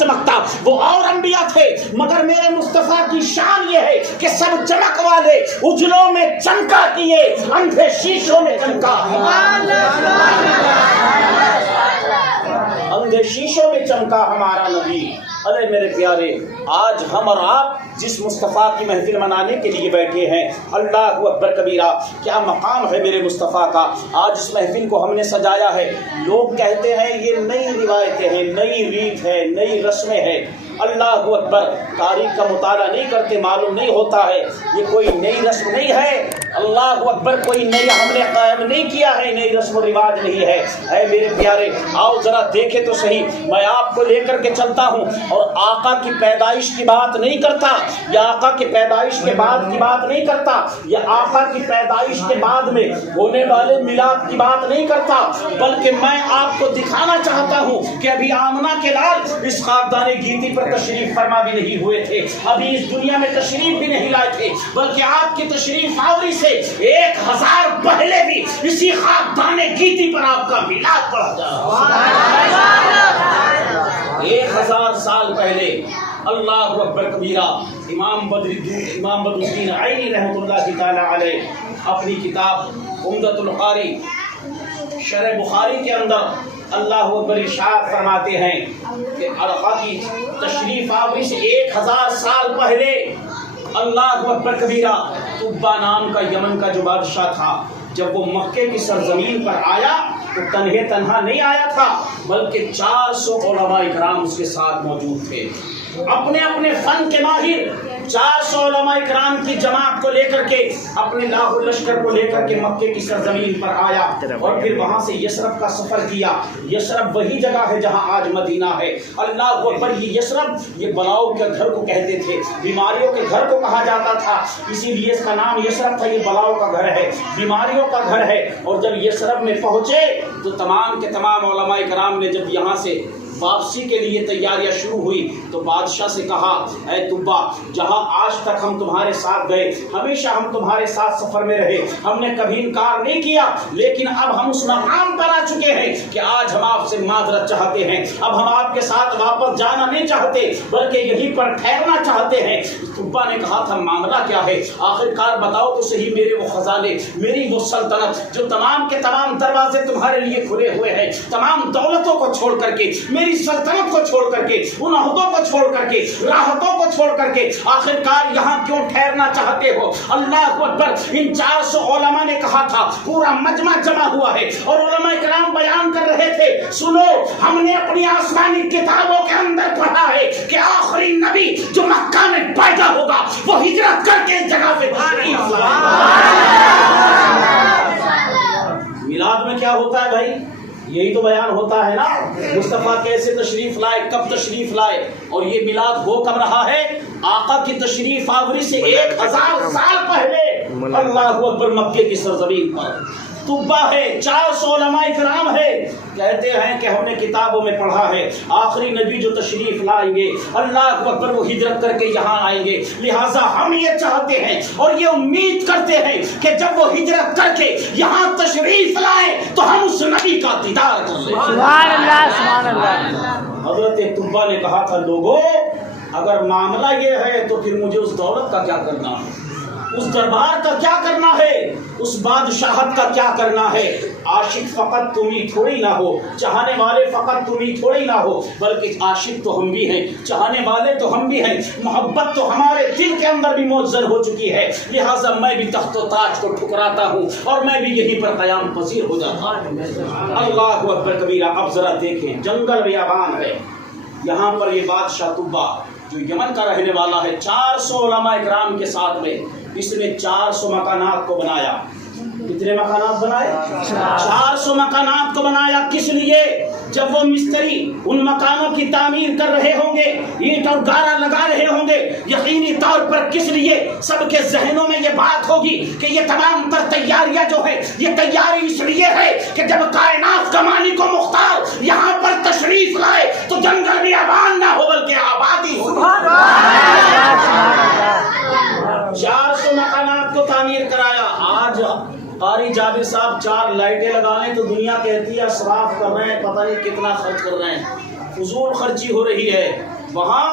چمکتا، وہ اور انبیاء تھے، مگر میرے مصطفیٰ کی شان یہ ہے کہ سب چمک والے، اجلوں میں چمکا کیے، اندھے شیشوں میں چمکا، اندھے شیشوں میں چمکا ہمارا نبی۔ ارے میرے پیارے، آج ہم اور آپ جس مصطفیٰ کی محفل منانے کے لیے بیٹھے ہیں، اللہ اکبر کبیرہ، کیا مقام ہے میرے مصطفیٰ کا۔ آج اس محفل کو ہم نے سجایا ہے، لوگ کہتے ہیں یہ نئی روایتیں ہیں، نئی ریت ہے، نئی رسمیں ہیں۔ اللہ اکبر، تاریخ کا مطالعہ نہیں کرتے، معلوم نہیں ہوتا ہے یہ کوئی نئی رسم نہیں ہے۔ اللہ اکبر، کوئی نئی ہم نے قائم نہیں کیا ہے، نئی رسم و رواج نہیں ہے۔ اے میرے پیارے، آؤ ذرا دیکھیں تو صحیح، میں آپ کو لے کر کے چلتا ہوں اور آقا کی پیدائش کی بات نہیں کرتا، یا آقا کی پیدائش کے بعد کی بات نہیں کرتا، یا آقا کی پیدائش کے بعد میں ہونے والے میلاد کی بات نہیں کرتا، بلکہ میں آپ کو دکھانا چاہتا ہوں کہ ابھی آمنہ کے لال اس خاکدان گیتی پر تشریف فرما بھی نہیں ہوئے تھے، ابھی اس دنیا میں تشریف بھی نہیں لائے تھے، بلکہ آپ کی تشریف آوری سے 1000 پہلے بھی اسی خاکدان گیتی پر آپ کا میلاد پڑا جا۔ 1000 سال پہلے، اللہ اکبر کبیرہ، امام بدرالدین عینی رحمۃ اللہ تعالی علیہ اپنی کتاب عمدۃ القاری شرح بخاری کے اندر اللہ اکبر ارشاد فرماتے ہیں کہ آقا کی تشریف آوری سے 1000 سال پہلے، اللہ اکبر کبیرہ، طبہ نام کا یمن کا جو بادشاہ تھا، جب وہ مکے کی سرزمین پر آیا تو تنہا نہیں آیا تھا، بلکہ 400 علماء کرام اس کے ساتھ موجود تھے، اپنے اپنے فن کے ماہر 400 علماء کرام کی جماعت کو لے کر کے، اپنے لاہور لشکر کو لے کر کے مکے کی سرزمین پر آیا، اور پھر وہاں سے یثرب کا سفر کیا۔ یثرب وہی جگہ ہے جہاں آج مدینہ ہے۔ اللہ اکبر، یہ یثرب یہ بلاؤ کے گھر کو کہتے تھے، بیماریوں کے گھر کو کہا جاتا تھا، اسی لیے اس کا نام یثرب تھا۔ یہ بلاؤ کا گھر ہے، بیماریوں کا گھر ہے۔ اور جب یثرب میں پہنچے تو تمام کے تمام علماء کرام نے جب یہاں سے واپسی کے لیے تیاریاں شروع ہوئی تو بادشاہ سے کہا، اے طبہ، جہاں آج تک ہم تمہارے ساتھ گئے، ہمیشہ ہم تمہارے ساتھ سفر میں رہے، ہم نے کبھی انکار نہیں کیا، لیکن اب ہم اس مقام پر آ چکے ہیں کہ آج ہم آپ سے معذرت چاہتے ہیں، اب ہم آپ کے ساتھ واپس جانا نہیں چاہتے بلکہ یہیں پر ٹھہرنا چاہتے ہیں۔ طبہ نے کہا تھا، معاملہ کیا ہے؟ آخر کار بتاؤ تو صحیح، میرے وہ خزانے، میری وہ سلطنت جو تمام کے تمام دروازے تمہارے لیے کھلے ہوئے ہیں، تمام دولتوں کو چھوڑ کر کے، میری سلطنت کو چھوڑ کر کے، ان عہدوں کو چھوڑ کر کے، راحتوں کو چھوڑ کر کے آخر کار یہاں کیوں ٹھہرنا چاہتے ہو؟ اللہ اکبر، ان 400 علماء نے کہا تھا، پورا مجمع جمع ہوا ہے اور علماء کرام بیان کر رہے تھے، سنو، ہم نے اپنی آسمانی کتابوں کے اندر پڑھا ہے کہ آخری نبی جو مکہ میں پیدا ہوگا وہ ہجرت کر کے اس جگہ پہ تشریف لائے گا۔ میلاد میں کیا ہوتا ہے بھائی؟ یہی تو بیان ہوتا ہے نا، مصطفیٰ کیسے تشریف لائے، کب تشریف لائے، اور یہ میلاد ہو کب رہا ہے؟ آقا کی تشریف آوری سے 1000 سال پہلے، اللہ اکبر، مکے کی سرزمین پر طبہ ہے، 400 علماء کرام ہے، کہتے ہیں کہ ہم نے کتابوں میں پڑھا ہے آخری نبی جو تشریف لائیں گے، اللہ اکبر، وہ ہجرت کر کے یہاں آئیں گے، لہٰذا ہم یہ چاہتے ہیں اور یہ امید کرتے ہیں کہ جب وہ ہجرت کر کے یہاں تشریف لائیں تو ہم اس نبی کا دیدار کر لیں۔ سبحان اللہ، سبحان اللہ۔ حضرت طبہ نے کہا تھا، لوگوں، اگر معاملہ یہ ہے تو پھر مجھے اس دولت کا کیا کرنا ہے، اس دربار کا کیا کرنا ہے، اس بادشاہت کا کیا کرنا ہے؟ عاشق فقط تم ہی تھوڑی نہ ہو، چاہنے والے فقط تم ہی تھوڑی نہ ہو، بلکہ عاشق تو ہم بھی ہیں، چاہنے والے تو ہم بھی ہیں، محبت تو ہمارے دل کے اندر بھی موجزر ہو چکی ہے، لہٰذا میں بھی تخت و تاج کو ٹھکراتا ہوں اور میں بھی یہیں پر قیام پذیر ہو جاتا ہوں۔ اللہ اکبر کبیرہ۔ اب ذرا دیکھیں، جنگل بیابان ہے، یہاں پر یہ بادشاہ طبہ جو یمن کا رہنے والا ہے، 400 علماء کرام کے ساتھ میں اس نے 400 مکانات کو بنایا۔ کتنے مکانات بنائے؟ 400 مکانات کو بنایا۔ کس لیے؟ جب وہ مستری ان مکانوں کی تعمیر کر رہے ہوں گے، اینٹ اور گارا لگا رہے ہوں گے، یقینی طور پر کس لیے سب کے ذہنوں میں یہ بات ہوگی کہ یہ تمام تر تیاریاں جو ہے، یہ تیاری اس لیے ہے کہ جب کائنات کا مالک و مختار یہاں پر تشریف لائے تو جنگل بھی آباد نہ ہو بلکہ آبادی ہو۔ 400 مکانات کو تعمیر کرایا۔ آج قاری جابر صاحب 4 لائٹیں لگا لیں تو دنیا کہتی ہے اسراف کر رہے ہیں، پتہ نہیں کتنا خرچ کر رہے ہیں، فضول خرچی ہو رہی ہے، وہاں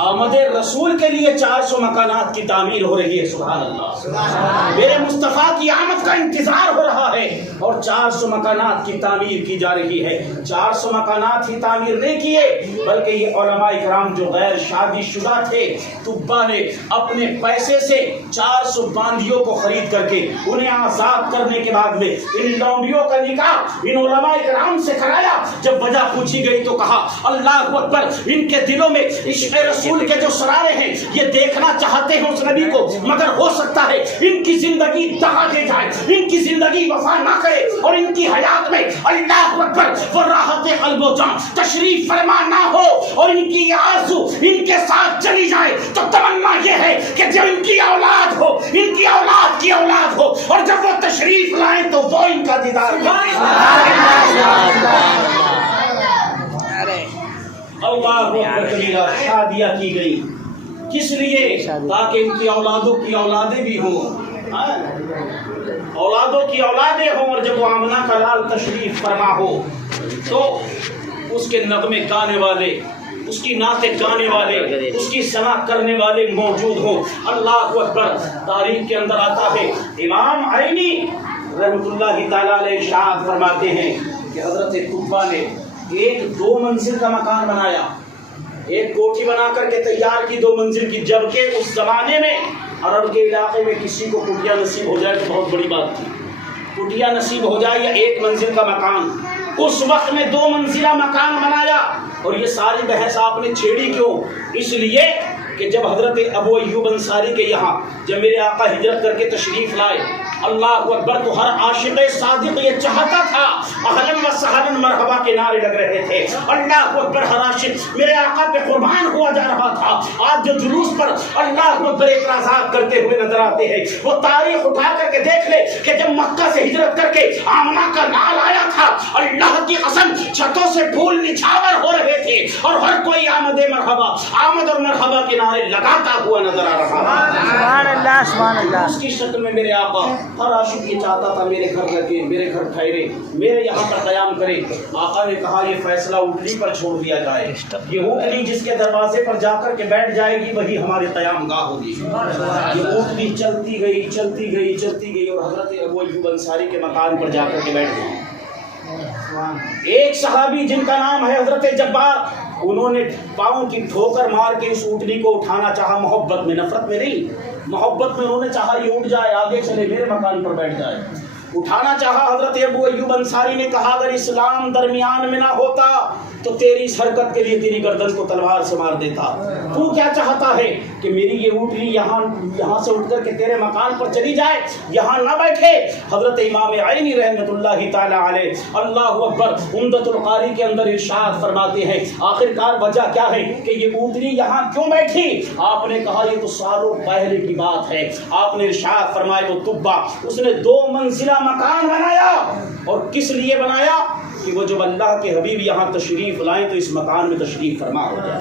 آمد رسول کے لیے 400 مکانات کی تعمیر ہو رہی ہے۔ سبحان اللہ، میرے مصطفیٰ کی آمد کا انتظار ہو رہا ہے اور 400 مکانات کی تعمیر کی جا رہی ہے۔ 400 مکانات ہی تعمیر نہیں کیے بلکہ یہ علماء کرام جو غیر شادی شدہ تھے، طبا نے اپنے پیسے سے 400 باندیوں کو خرید کر کے انہیں آزاد کرنے کے بعد میں ان لونڈیوں کا نکاح ان علماء کرام سے کرایا۔ جب وجہ پوچھی گئی تو کہا اللہ اکبر، ان کے دلوں میں عشق رسول کے جو سرارے ہیں یہ دیکھنا چاہتے ہیں اس نبی کو، مگر ہو سکتا ہے ان کی زندگی دہا دے جائے، ان کی زندگی وفا نہ کرے اور ان کی حیات میں اللہ اکبر وہ راحت قلب و جان تشریف فرما نہ ہو اور ان کی آرزو ان کے ساتھ چلی جائے۔ تو تمنا یہ ہے کہ جب ان کی اولاد ہو، ان کی اولاد کی اولاد ہو اور جب وہ تشریف لائیں تو وہ ان کا دیدار کریں۔ اللہ اکبر کبیرہ۔ شادیاں کی گئی کس لیے؟ تاکہ ان کی اولادوں کی اولادیں بھی ہوں، اولادوں کی اولادیں ہوں، اور جب وہ آمنہ کا لال تشریف فرما ہو تو اس کے نغمے گانے والے، اس کی نعتیں گانے والے، اس کی سنا کرنے والے موجود ہوں۔ اللہ اکبر۔ تاریخ کے اندر آتا ہے امام عینی رحمۃ اللہ تعالیٰ علیہ ارشاد فرماتے ہیں کہ حضرت طبا نے ایک 2 منزل کا مکان بنایا، ایک کوٹھی بنا کر کے تیار کی 2 منزل کی، جبکہ اس زمانے میں عرب کے علاقے میں کسی کو کٹیا نصیب ہو جائے تو بہت بڑی بات تھی۔ کٹیا نصیب ہو جائے یا 1 منزل کا مکان، اس وقت میں 2 منزلہ مکان بنایا۔ اور یہ ساری بحث آپ نے چھیڑی کیوں؟ اس لیے کہ جب حضرت ابو ایوب انصاری کے یہاں جب میرے آقا ہجرت کر کے تشریف لائے، اللہ اکبر، تو ہر عاشق صادق یہ چاہتا تھا، اہلاً و سہلاً مرحبا کے نعرے لگ رہے تھے۔ اللہ اکبر، ہر عاشق میرے آقا پہ قربان ہوا جا رہا تھا۔ آج جو جلوس پر اللہ اکبر اعتراضات کرتے ہوئے نظر آتے ہیں، وہ تاریخ اٹھا کر کے دیکھ لے کہ جب مکہ سے ہجرت کر کے آمنہ کا لال آیا تھا، اللہ کی قسم چھتوں سے پھول نچھاور ہو رہے تھے اور ہر کوئی آمد مرحبا، آمد اور مرحبا کے نعرے لگاتا ہوا نظر آ رہا تھا۔ سبحان اللہ، سبحان اللہ۔ اس کی شکل میں میرے آقا ہر عاشق یہ چاہتا تھا میرے گھر لگے، میرے گھر ٹھہرے، میرے یہاں پر قیام کرے۔ آقا نے کہا یہ فیصلہ اونٹنی پر چھوڑ دیا جائے، یہ اونٹنی جس کے دروازے پر جا کر کے بیٹھ جائے گی وہی ہماری قیام گاہ ہوگی۔ یہ اونٹنی چلتی گئی چلتی گئی چلتی گئی اور حضرت ابو ایوب انصاری کے مکان پر جا کر کے بیٹھ گئی۔ ایک صحابی جن کا نام ہے حضرت جبار، انہوں نے پاؤں کی ٹھوکر مار کے اس اونٹنی کو اٹھانا چاہا، محبت میں، نفرت میں نہیں، محبت میں انہوں نے چاہا یہ اٹھ جائے، آگے چلے، میرے مکان پر بیٹھ جائے۔ اٹھانا چاہا، حضرت ابو ایوب انصاری نے کہا اگر اسلام درمیان میں نہ ہوتا تو تیری اس حرکت کے لیے تیری گردن کو تلوار سے مار دیتا۔ تو کیا چاہتا ہے کہ میری یہ اونٹنی یہاں سے اٹھ کر کے تیرے مکان پر چلی جائے، یہاں نہ بیٹھے؟ حضرت امام عینی رحمۃ اللہ تعالی علیہ، اللہ اکبر، عمدۃ القاری کے اندر ارشاد فرماتے ہیں آخر کار وجہ کیا ہے کہ یہ اونٹنی یہاں کیوں بیٹھی؟ آپ نے کہا یہ تو سالوں پہلے کی بات ہے۔ آپ نے ارشاد فرمایا وہ طبا، اس نے 2 منزلہ مکان بنایا، اور کس لیے بنایا؟ کہ وہ جب اللہ کے حبیب یہاں تشریف لائیں تو اس مکان میں تشریف فرما ہو جائے۔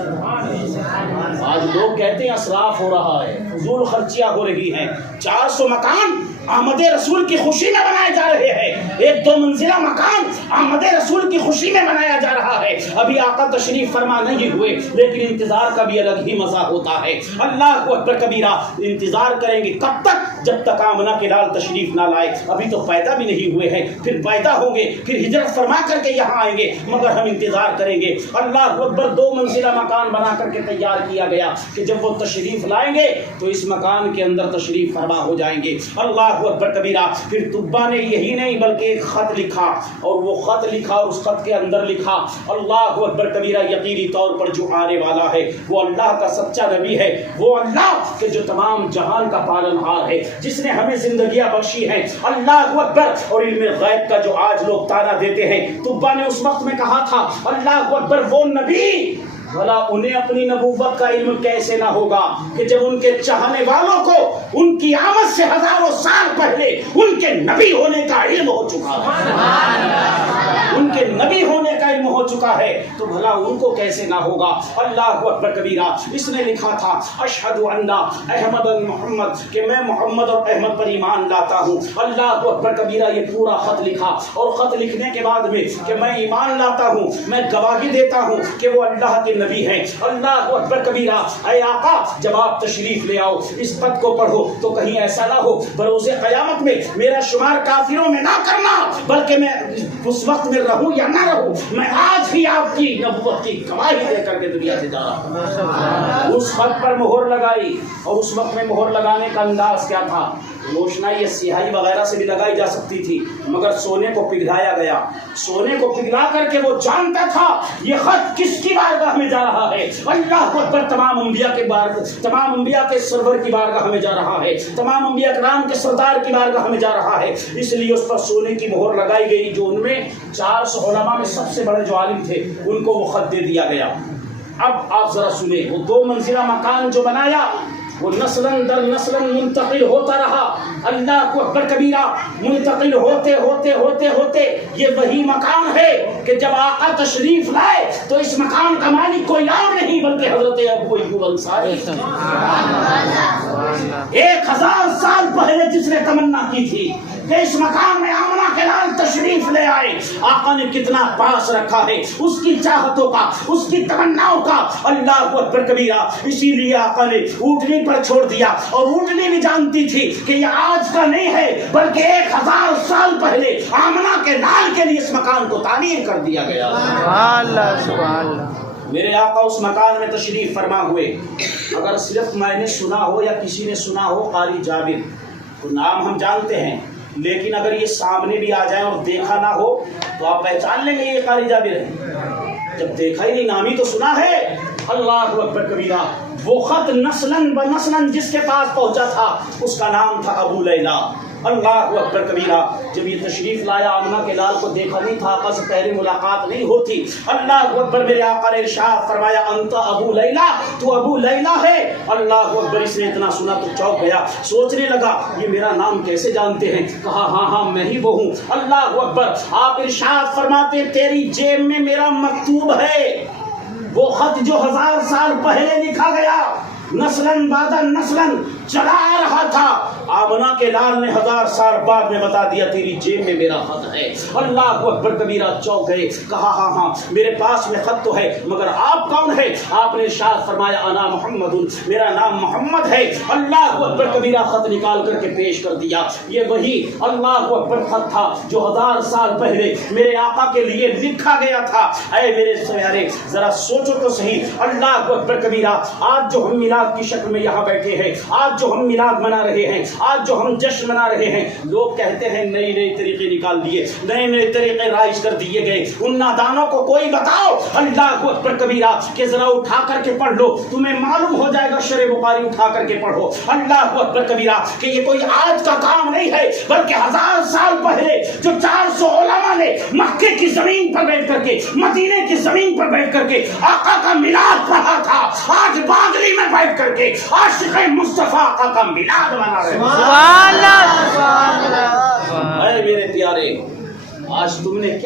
آج لوگ کہتے ہیں اسراف ہو رہا ہے، فضول خرچیاں ہو رہی ہیں۔ 400 مکان آمد رسول کی خوشی میں بنائے جا رہے ہیں، 1-2 منزلہ مکان آمد رسول کی خوشی میں بنایا جا رہا ہے۔ ابھی آقا تشریف فرما نہیں ہوئے لیکن انتظار کا بھی الگ ہی مزہ ہوتا ہے۔ اللہ اکبر کبیرہ، انتظار کریں گے کب تک؟ جب تک آمنہ کے لال تشریف نہ لائے۔ ابھی تو پیدا بھی نہیں ہوئے ہیں، پھر پیدا ہوں گے، پھر ہجرت فرما کر کے یہاں آئیں گے، مگر ہم انتظار کریں گے۔ اللہ اکبر، 2 منزلہ مکان بنا کر کے تیار کیا گیا کہ جب وہ تشریف لائیں گے تو اس مکان کے اندر تشریف فرما ہو جائیں گے۔ اللہ اکبر کبیرہ۔ پھر طبا نے یہی نہیں بلکہ ایک خط لکھا، اور وہ خط لکھا اور اس خط کے اندر لکھا اللہ اکبر کبیرہ، یقینی طور پر جو آنے والا ہے وہ اللہ کا سچا نبی ہے، وہ اللہ کہ جو تمام جہان کا پالنہار ہے، جس نے ہمیں زندگیاں بخشی ہیں۔ اللہ اکبر۔ اور علم غیب کا جو آج لوگ تانا دیتے ہیں، طبا نے اس وقت میں کہا تھا اللہ اکبر، وہ نبی، بھلا انہیں اپنی نبوت کا علم کیسے نہ ہوگا کہ جب ان کے چاہنے والوں کو ان کی آمد سے ہزاروں سال پہلے ان کے نبی ہونے کا علم ہو چکا ہے۔ ان کے نبی ہونے کا علم ہو چکا ہے تو بھلا ان کو کیسے نہ ہوگا. اللہ اکبر کبیرہ. اس نے لکھا تھا اشہد ان احمد محمد کہ میں محمد اور احمد پر ایمان لاتا ہوں. اللہ اکبر کبیرہ. یہ پورا خط لکھا اور خط لکھنے کے بعد میں کہ میں ایمان لاتا ہوں, میں گواہی دیتا ہوں کہ وہ اللہ کے نبی ہیں. اللہ اکبر کبیرہ. اے آقا جب آپ تشریف لے آؤ اس خط کو پڑھو تو کہیں ایسا نہ ہو بروز قیامت میں میرا شمار کافروں میں نہ کرنا, بلکہ میں اس وقت میں رہوں یا نہ رہوں میں آج ہی آپ کی نبوت کی گواہی دے کر کے دنیا سے جا رہا ہوں. اس خط پر مہر لگائی اور اس وقت میں مہر لگانے کا انداز کیا تھا؟ روشنائی سیاہی وغیرہ سے بھی لگائی جا سکتی تھی مگر سونے کو پگھلایا گیا. سونے کو پگھلا کر کے وہ جانتا تھا یہ خط کس کی بارگاہ میں جا رہا ہے. اللہ اکبر. تمام انبیاء کے سرور کی بارگاہ میں جا رہا ہے, تمام انبیاء کرام کے سردار کی بارگاہ میں جا رہا ہے. اس لیے اس پر سونے کی مہر لگائی گئی. جو ان میں 400 علماء میں سب سے بڑے جو عالم تھے ان کو وہ خط دے دیا گیا. اب آپ ذرا سنیں, وہ 2 منزلہ مکان جو بنایا وہ نسلاً در نسلاً منتقل ہوتا رہا. اللہ کو اکبر کبیرہ. منتقل ہوتے ہوتے ہوتے ہوتے یہ وہی مکان ہے کہ جب آقا تشریف لائے تو اس مکان کا مالک کوئی اور نہیں بلکہ حضرت ابو ایوب انصاری. 1000 سال پہلے جس نے تمنا کی تھی کہ اس مکان میں آمنہ کے لال تشریف لے آئے, آقا نے کتنا پاس رکھا ہے اس کی چاہتوں کا, اس کی تمناؤں کا. اللہ کو اکبر کبیرہ. اسی لیے آقا نے اونٹنی پر چھوڑ دیا اور اونٹنی بھی جانتی تھی کہ یہ آج کا نہیں ہے بلکہ 1000 سال پہلے آمنہ کے لال کے لیے اس مکان کو تعمیر کر دیا گیا. سبحان اللہ. میرے آقا اس مکان میں تشریف فرما ہوئے. اگر صرف میں نے سنا ہو یا کسی نے سنا ہو قاری جابر, تو نام ہم جانتے ہیں, لیکن اگر یہ سامنے بھی آ جائے اور دیکھا نہ ہو تو آپ پہچان لیں گے یہ قاری جابر ہے. جب دیکھا ہی نہیں, نام ہی تو سنا ہے. اللہ اکبر کبیرہ. وہ خط نسلاً بنسلاً جس کے پاس پہنچا تھا اس کا نام تھا ابو لیلا. اللہ اکبر کبیرہ. جب یہ تشریف لایا آمنہ کے لال کو دیکھا نہیں تھا, آقا سے پہلے ملاقات نہیں ہوتی. اللہ اکبر. میرے آقا نے ارشاد فرمایا انت ابو لیلا, تو ابو لیلا ہے. اللہ اکبر. اس نے اتنا سنا تو چونک گیا, سوچنے لگا یہ میرا نام کیسے جانتے ہیں. کہا ہاں میں ہی وہ ہوں. اللہ اکبر. آپ ارشاد فرماتے تیری جیب میں میرا مکتوب ہے, وہ خط جو 1000 سال پہلے لکھا گیا نسلاً بعد نسلاً چلا آ رہا تھا. آمنہ کے لال نے 1000 سال بعد میں بتا دیا تیری جیب میں میرا خط ہے. اللہ اکبر کبیرہ. چونک گئے. کہا ہاں میرے پاس میں خط تو ہے مگر آپ کون ہے؟ آپ نے ارشاد فرمایا انا محمد, میرا نام محمد ہے. اللہ اکبر کبیرہ. خط نکال کر کے پیش کر دیا. یہ وہی اللہ اکبر خط تھا جو 1000 سال پہلے میرے آقا کے لیے لکھا گیا تھا. اے میرے پیارے ذرا سوچو تو صحیح. اللہ اکبر کبیرہ. آج جو ہم میلاد کی شکل میں یہاں بیٹھے ہیں, آج جو ہم میلاد منا رہے ہیں, آج جو ہم جشن منا رہے ہیں, لوگ کہتے ہیں نئے طریقے نکال دیے, نئے طریقے رائج کر دیے گئے. ان نادانوں کو کوئی بتاؤ اللہ اکبر کبیرہ کہ ذرا اٹھا کر کے پڑھ لو, تمہیں معلوم ہو جائے گا. شرح بخاری اٹھا کر کے پڑھو. اللہ اکبر کبیرہ کہ یہ کوئی آج کا کام نہیں ہے بلکہ 1000 سال پہلے جو 400 علماء نے مکے کی زمین پر بیٹھ کر کے, مدینے کی زمین پر بیٹھ کر کے آقا کا میلاد پڑھا تھا, آج باغلی میں بیٹھ کر کے عاشق مصطفیٰ آقا کا میلاد منا رہے ہیں. سبحان اللہ. اے میرے پیارے, آج تم نے